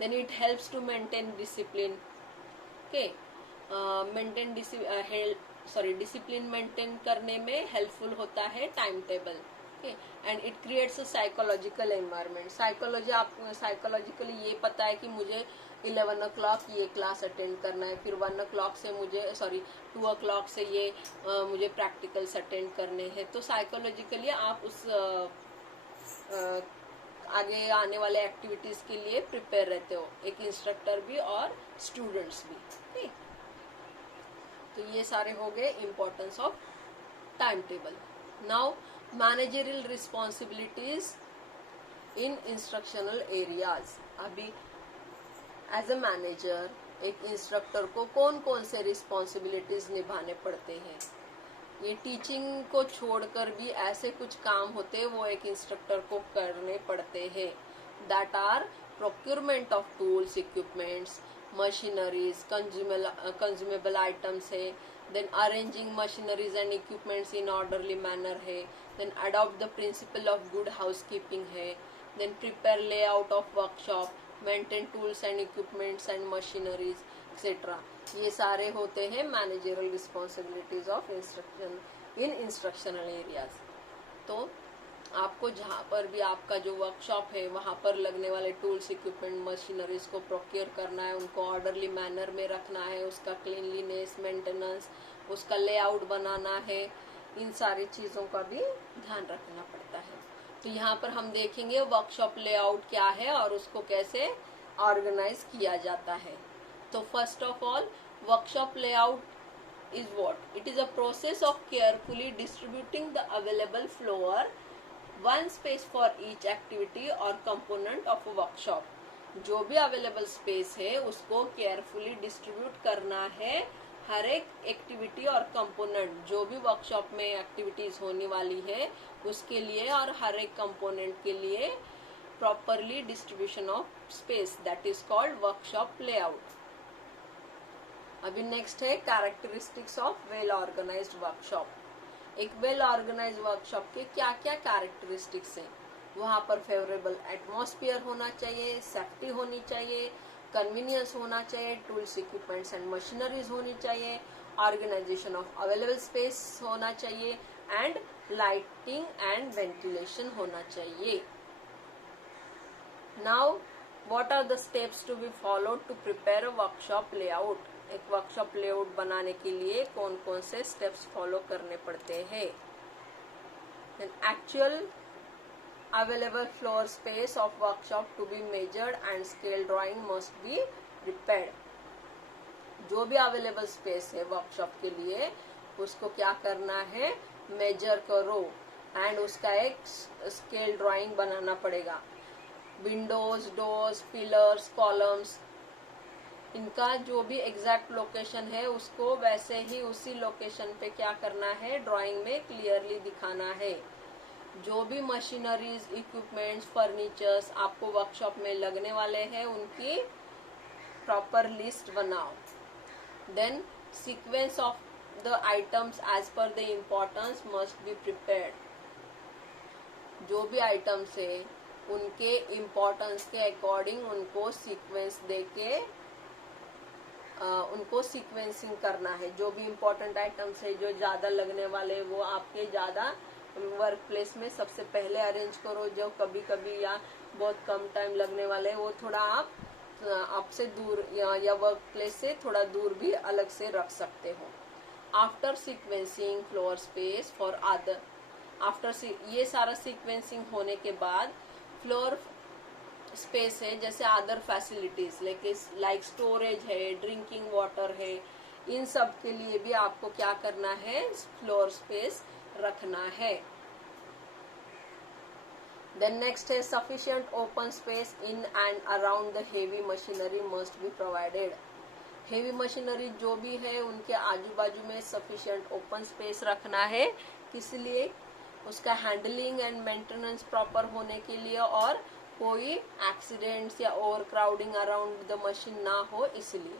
Then it helps to maintain discipline. Okay, discipline maintain करने में हेल्पफुल होता है time table. And it creates a psychological environment. Psychologically ये पता है कि मुझे 11 o'clock ये क्लास अटेंड करना है, फिर 1 o'clock से मुझे 2 o'clock से ये मुझे प्रैक्टिकल्स अटेंड करने हैं। तो साइकोलॉजिकली आप उस आगे आने वाले एक्टिविटीज के लिए प्रिपेयर रहते हो, एक इंस्ट्रक्टर भी और स्टूडेंट्स भी। ठीक, तो ये सारे हो गए importance of time table. Now managerial responsibilities in instructional areas. अभी एज अ मैनेजर एक इंस्ट्रक्टर को कौन कौन से रिस्पॉन्सिबिलिटीज निभाने पड़ते हैं? ये टीचिंग को छोड़कर भी ऐसे कुछ काम होते हैं वो एक इंस्ट्रक्टर को करने पड़ते हैं। That are procurement of tools, equipments, machineries, consumable items है। Then arranging machineries and equipments in orderly manner है। Then adopt the principle of good housekeeping है। Then prepare layout of workshop, maintain tools and equipments and machineries etcetera. ये सारे होते हैं managerial responsibilities of in instructional areas. तो आपको जहाँ पर भी आपका जो वर्कशॉप है वहाँ पर लगने वाले टूल्स, इक्विपमेंट, मशीनरीज को प्रोक्योर करना है, उनको ऑर्डरली मैनर में रखना है, उसका क्लीनलीनेस, मेंटेनेंस, उसका लेआउट बनाना है, इन सारी चीज़ों का भी ध्यान रखना पड़ता है। तो यहाँ पर हम देखेंगे वर्कशॉप लेआउट क्या है और उसको कैसे ऑर्गेनाइज किया जाता है। तो first of all workshop layout is what? It is a process of carefully distributing the available floor, one space for each activity और कंपोनेंट ऑफ अ वर्कशॉप। जो भी अवेलेबल स्पेस है उसको केयरफुली डिस्ट्रीब्यूट करना है हर एक एक्टिविटी और component, जो भी वर्कशॉप में एक्टिविटीज होने वाली है उसके लिए और हर एक कंपोनेंट के लिए properly distribution of space, that is called workshop layout. अभी नेक्स्ट है characteristics of well organized workshop. एक वेल ऑर्गेनाइज वर्कशॉप के क्या क्या कैरेक्टरिस्टिक्स हैं? वहाँ पर फेवरेबल एटमॉस्फेयर होना चाहिए, सेफ्टी होनी चाहिए, कन्वीनियंस होना चाहिए, टूल्स इक्विपमेंट्स एंड मशीनरीज होनी चाहिए, ऑर्गेनाइजेशन ऑफ अवेलेबल स्पेस होना चाहिए एंड लाइटिंग एंड वेंटिलेशन होना चाहिए। Now what are the steps to be followed to prepare a workshop layout? एक वर्कशॉप लेआउट बनाने के लिए कौन कौन से स्टेप्स फॉलो करने पड़ते हैं? Actual available floor space of workshop to be measured and scale drawing must be prepared. जो भी अवेलेबल स्पेस है वर्कशॉप के लिए उसको क्या करना है? मेजर करो एंड उसका एक स्केल ड्राइंग बनाना पड़ेगा। विंडोज, डोर्स, पिलर्स, कॉलम्स, इनका जो भी एग्जैक्ट लोकेशन है उसको वैसे ही उसी लोकेशन पे क्या करना है? ड्राइंग में क्लियरली दिखाना है। जो भी मशीनरीज, इक्विपमेंट्स, फर्नीचर्स आपको वर्कशॉप में लगने वाले हैं उनकी प्रॉपर लिस्ट बनाओ। Then sequence of the items as per the importance must be prepared. जो भी आइटम्स है उनके इम्पोर्टेंस के अकॉर्डिंग उनको सीक्वेंस देके उनको सीक्वेंसिंग करना है। जो भी इम्पोर्टेंट आइटम्स है जो ज्यादा लगने वाले वो आपके ज्यादा वर्क प्लेस में सबसे पहले अरेंज करो। जो कभी कभी या बहुत कम टाइम लगने वाले वो थोड़ा आप आपसे दूर या वर्क प्लेस से थोड़ा दूर भी अलग से रख सकते हो। After sequencing floor space for other, ये सारा सीक्वेंसिंग होने के बाद फ्लोर स्पेस है जैसे अदर फैसिलिटीज लाइक स्टोरेज है, ड्रिंकिंग वाटर है, इन सब के लिए भी आपको क्या करना है? फ्लोर स्पेस रखना है। Then next है sufficient open space in and around the heavy machinery must be provided. Heavy machinery जो भी है उनके आजू बाजू में sufficient open space रखना है। किस लिए? उसका हैंडलिंग एंड मेंटेनेंस प्रॉपर होने के लिए और कोई एक्सीडेंट्स या over crowding around the machine ना हो इसलिए।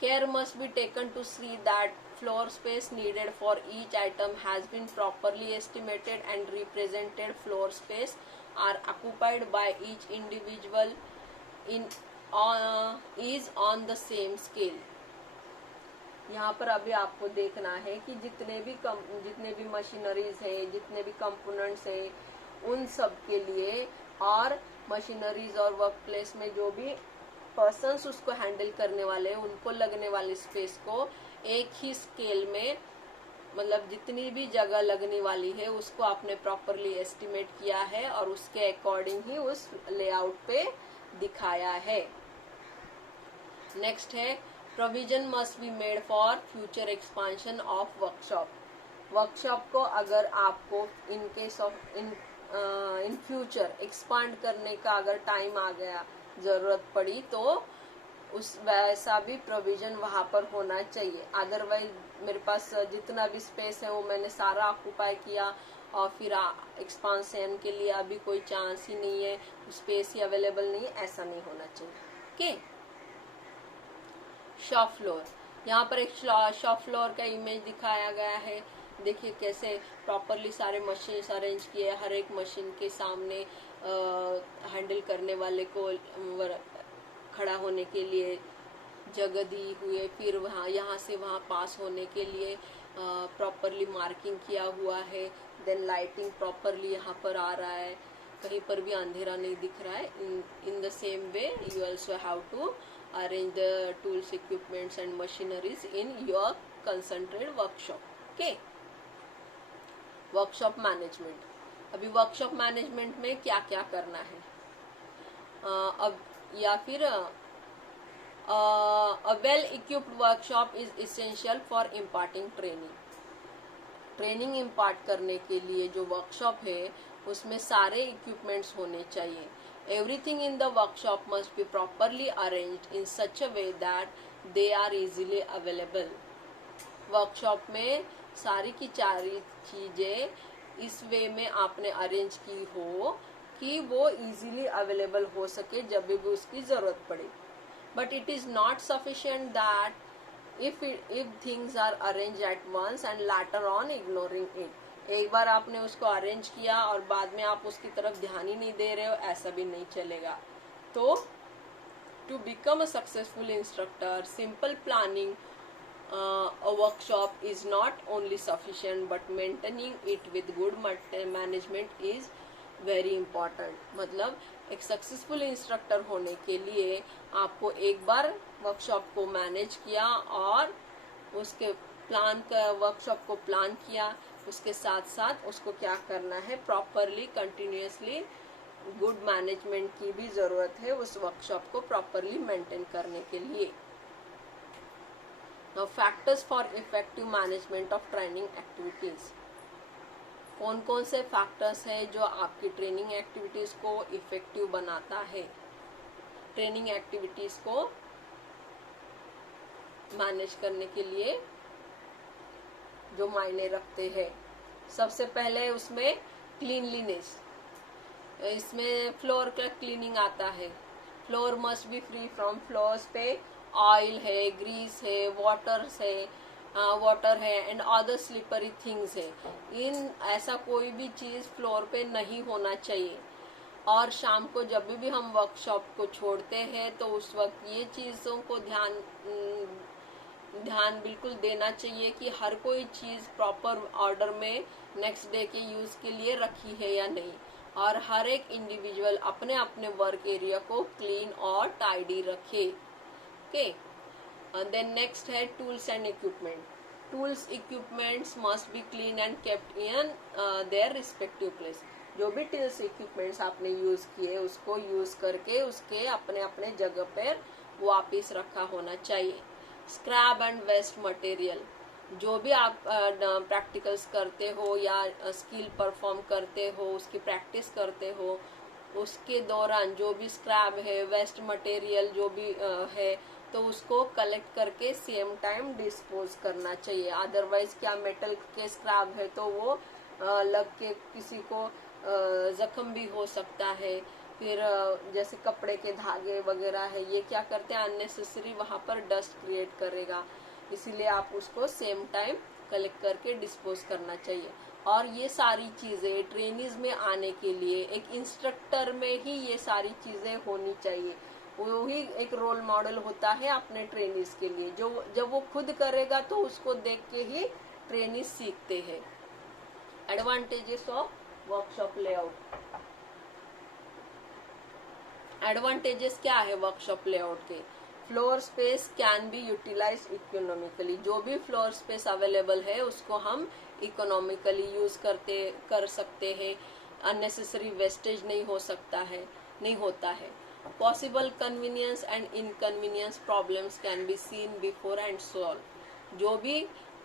Care must be taken to see that floor space needed for each item has been properly estimated and represented floor space are occupied by each individual is on the same scale. यहाँ पर अभी आपको देखना है कि जितने भी machineries है, जितने भी कंपोनेंट्स है, उन सब के लिए और मशीनरीज और वर्क प्लेस में जो भी पर्सन्स उसको हैंडल करने वाले उनको लगने वाली स्पेस को एक ही स्केल में, मतलब जितनी भी जगह लगने वाली है उसको आपने प्रॉपरली एस्टिमेट किया है और उसके अकॉर्डिंग ही उस लेआउट पे दिखाया है। नेक्स्ट है provision must be made for future expansion of workshop. Workshop को अगर आपको in case of in future expand करने का अगर टाइम आ गया, जरूरत पड़ी, तो उस वैसा भी प्रोविजन वहां पर होना चाहिए। अदरवाइज मेरे पास जितना भी स्पेस है वो मैंने सारा ऑक्यूपाई किया और फिर एक्सपांशन के लिए अभी कोई चांस ही नहीं है, स्पेस ही अवेलेबल नहीं है, ऐसा नहीं होना चाहिए। ओके, शॉप फ्लोर, यहाँ पर एक शॉप फ्लोर का इमेज दिखाया गया है। देखिए कैसे प्रॉपरली सारे मशीन अरेंज किए, हर एक मशीन के सामने हैंडल करने वाले को खड़ा होने के लिए जगह दी हुई, फिर वहाँ यहाँ से वहाँ पास होने के लिए प्रॉपरली मार्किंग किया हुआ है। देन लाइटिंग प्रॉपरली यहाँ पर आ रहा है, कहीं पर भी अंधेरा नहीं दिख रहा है। In the same way you also have to arrange the tools, equipments and machineries in your concentrated workshop. Okay, workshop management. अभी वर्कशॉप मैनेजमेंट में क्या क्या करना है? अब या फिर a well equipped workshop is essential for imparting training. Training impart करने के लिए जो वर्कशॉप है उसमें सारे इक्विपमेंट्स होने चाहिए. Everything in the workshop must be properly arranged in such a way that they are easily available. Workshop में सारी की सारी चीजें इस वे में आपने अरेंज की हो कि वो इजीली अवेलेबल हो सके जब भी उसकी जरूरत पड़े. But it is not sufficient that if things are arranged at once and later on ignoring it. एक बार आपने उसको अरेंज किया और बाद में आप उसकी तरफ ध्यान ही नहीं दे रहे हो, ऐसा भी नहीं चलेगा. तो to become a successful instructor, simple planning a workshop is not only sufficient but maintaining it with good management is very important. मतलब एक सक्सेसफुल इंस्ट्रक्टर होने के लिए आपको एक बार वर्कशॉप को मैनेज किया और उसके वर्कशॉप को प्लान किया, उसके साथ साथ उसको क्या करना है, प्रॉपरली कंटिन्यूअसली गुड मैनेजमेंट की भी जरूरत है उस वर्कशॉप को प्रॉपरली मेंटेन करने के लिए. Now factors for effective management of training activities. कौन कौन से फैक्टर्स हैं जो आपकी ट्रेनिंग एक्टिविटीज को इफेक्टिव बनाता है, ट्रेनिंग एक्टिविटीज को मैनेज करने के लिए जो मायने रखते हैं. सबसे पहले उसमें क्लीनलीनेस. इसमें फ्लोर का क्लीनिंग आता है. Floor must be free from floors पे ऑयल है, ग्रीस है, वाटर है एंड अदर स्लिपरी थिंग्स है. इन ऐसा कोई भी चीज फ्लोर पे नहीं होना चाहिए. और शाम को जब भी हम वर्कशॉप को छोड़ते हैं तो उस वक्त ये चीजों को ध्यान बिल्कुल देना चाहिए कि हर कोई चीज प्रॉपर ऑर्डर में नेक्स्ट डे के यूज के लिए रखी है या नहीं. और हर एक इंडिविजुअल अपने अपने वर्क एरिया को क्लीन और टाइडी रखे. ओके. Then next है tools and equipment. Tools equipments must be clean and kept in their respective place. जो भी tools equipments आपने यूज किए उसको यूज करके उसके अपने अपने जगह पर वापिस रखा होना चाहिए. Scrap and waste material. जो भी आप प्रैक्टिकल्स करते हो या स्किल परफॉर्म करते हो, उसकी प्रैक्टिस करते हो, उसके दौरान जो भी स्क्रैप है, वेस्ट मटेरियल जो भी है, तो उसको कलेक्ट करके सेम टाइम डिस्पोज करना चाहिए. अदरवाइज क्या मेटल के स्क्रैप है तो वो लग के किसी को जख्म भी हो सकता है. फिर जैसे कपड़े के धागे वगैरह है, ये क्या करते हैं, अननेसेसरी वहां पर डस्ट क्रिएट करेगा. इसीलिए आप उसको सेम टाइम कलेक्ट करके डिस्पोज करना चाहिए. और ये सारी चीजें ट्रेनिंग में आने के लिए एक इंस्ट्रक्टर में ही ये सारी चीजें होनी चाहिए. वो ही एक रोल मॉडल होता है अपने ट्रेनिंग्स के लिए. जो जब वो खुद करेगा तो उसको देख के ही ट्रेनिंग सीखते हैं. Advantages of workshop layout. Advantages क्या है वर्कशॉप लेआउट के? Floor space can be utilize economically. जो भी फ्लोर स्पेस अवेलेबल है उसको हम इकोनॉमिकली यूज कर सकते हैं. अननेसेसरी वेस्टेज नहीं होता है. Possible convenience and inconvenience problems can be seen before and solved. जो भी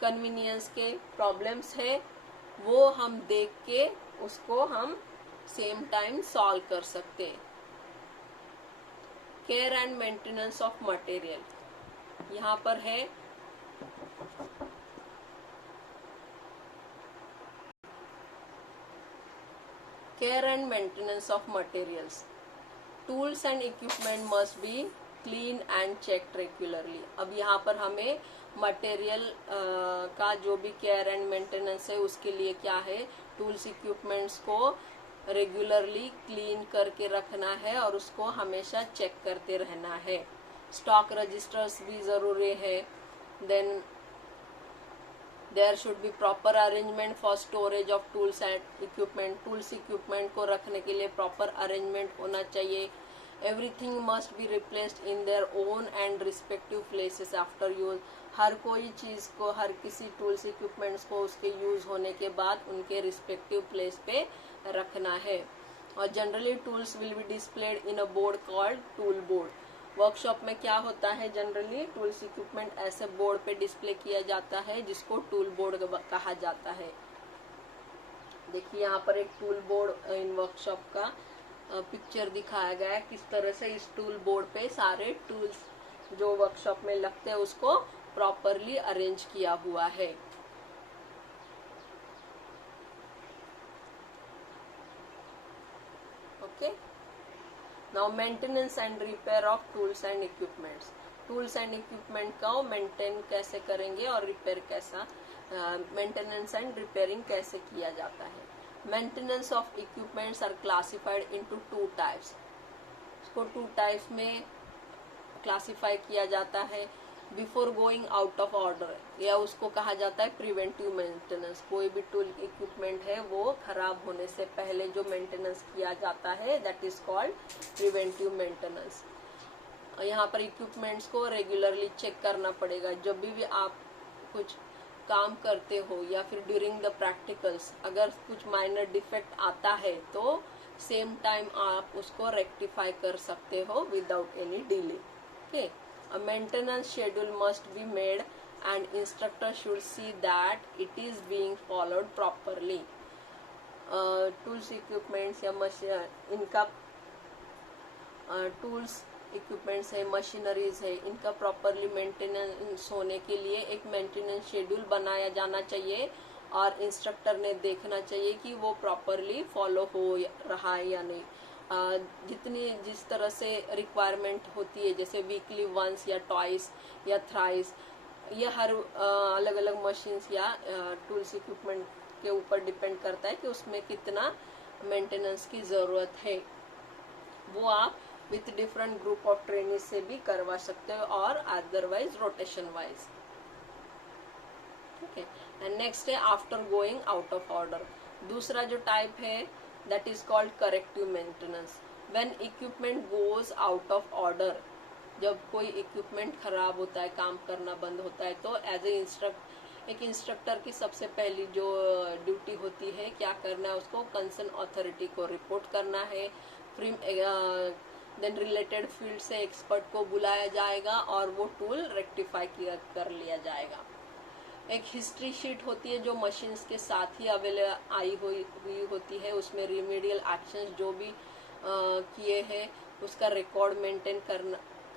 convenience के problems है वो हम देख के उसको हम same time solve कर सकते हैं. Care and maintenance of material. यहाँ पर है care and maintenance of materials. Tools and equipment must be clean and checked regularly. अब यहाँ पर हमें मटेरियल का जो भी केयर एंड मेंटेनेंस है उसके लिए क्या है, टूल्स इक्विपमेंट्स को रेगुलरली क्लीन करके रखना है और उसको हमेशा चेक करते रहना है. स्टॉक रजिस्टर्स भी जरूरी है. Then there should be proper arrangement for storage of tools and equipment. Tools equipment को रखने के लिए प्रॉपर अरेंजमेंट होना चाहिए. Everything must be replaced in their own and respective places after use. हर कोई चीज को, हर किसी टूल्स इक्विपमेंट्स को उसके यूज होने के बाद उनके रिस्पेक्टिव प्लेस पे रखना है. और generally tools will be displayed in a board called tool board. Workshop में क्या होता है, जनरली टूल्स इक्विपमेंट ऐसे बोर्ड पे डिस्प्ले किया जाता है जिसको टूल बोर्ड कहा जाता है। देखिए यहाँ पर एक टूल बोर्ड इन वर्कशॉप का पिक्चर दिखाया गया है, किस तरह से इस टूल बोर्ड पे सारे टूल्स जो वर्कशॉप में लगते हैं उसको प्रॉपरली अरेंज किया हुआ है। Okay, now maintenance and repair of tools and equipments. Tools and equipment का मेंटेन कैसे करेंगे और रिपेयर कैसा, मेंटेनेंस एंड रिपेयरिंग कैसे किया जाता है। Maintenance of equipments are classified into 2 types. इसको 2 टाइप्स में क्लासिफाई किया जाता है। Before going out of order, या उसको कहा जाता है प्रिवेंटिव मेंटेनेंस। कोई भी टूल इक्विपमेंट है वो खराब होने से पहले जो मेंटेनेंस किया जाता है that is called preventive maintenance. यहाँ पर इक्विपमेंट्स को रेगुलरली चेक करना पड़ेगा। जब भी आप कुछ काम करते हो या फिर ड्यूरिंग द प्रैक्टिकल्स अगर कुछ माइनर डिफेक्ट आता है तो सेम टाइम आप उसको रेक्टिफाई कर सकते हो without any delay. Okay, a maintenance schedule must be made and instructor should see that it is being followed properly. Tools equipments या मशीन इनका टूल्स इक्विपमेंट्स है, मशीनरीज है, इनका प्रॉपरली मेंटेनेंस होने के लिए एक मेंटेनेंस शेड्यूल बनाया जाना चाहिए और इंस्ट्रक्टर ने देखना चाहिए कि वो प्रॉपरली फॉलो हो रहा है या नहीं। जितनी जिस तरह से रिक्वायरमेंट होती है, जैसे वीकली वंस या ट्वाइस या थ्राइस, ये हर अलग अलग मशीन्स या टूल्स इक्विपमेंट के ऊपर डिपेंड करता है कि उसमें कितना मेंटेनेंस की ज़रूरत है। वो आप with different group of training से भी करवा सकते हो और अदरवाइज रोटेशन वाइज। ठीक है, एंड नेक्स्ट है after going out of order. दूसरा जो टाइप है that is called corrective maintenance. When equipment goes out of order, जब कोई इक्विपमेंट खराब होता है, काम करना बंद होता है, तो एज ए एक इंस्ट्रक्टर की सबसे पहली जो ड्यूटी होती है क्या करना है, उसको कंसर्न अथॉरिटी को रिपोर्ट करना है। देन रिलेटेड फील्ड से एक्सपर्ट को बुलाया जाएगा और वो टूल रेक्टिफाई कर लिया जाएगा। एक हिस्ट्री शीट होती है जो मशीन्स के साथ ही अवेलेबल आई हुई होती है, उसमें रिमीडियल एक्शंस जो भी किए हैं उसका रिकॉर्ड मेंटेन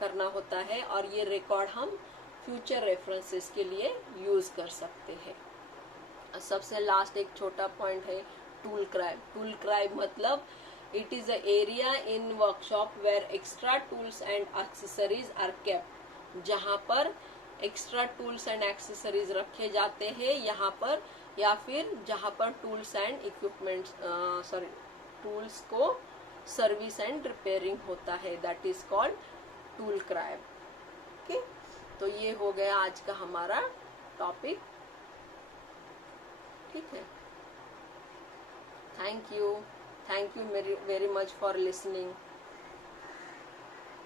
करना होता है और ये रिकॉर्ड हम फ्यूचर रेफरेंसेस के लिए यूज कर सकते हैं। सबसे लास्ट एक छोटा पॉइंट है टूल क्राइब। टूल क्राइब मतलब it is a area in workshop where extra tools and accessories are kept, जहाँ पर एक्स्ट्रा टूल्स एंड एक्सेसरीज रखे जाते हैं यहाँ पर, या फिर जहाँ पर टूल्स एंड इक्विपमेंट्स टूल्स को सर्विस एंड रिपेयरिंग होता है, that is called tool Cribb. Okay, तो ये हो गया आज का हमारा टॉपिक। ठीक है, thank you very much for listening.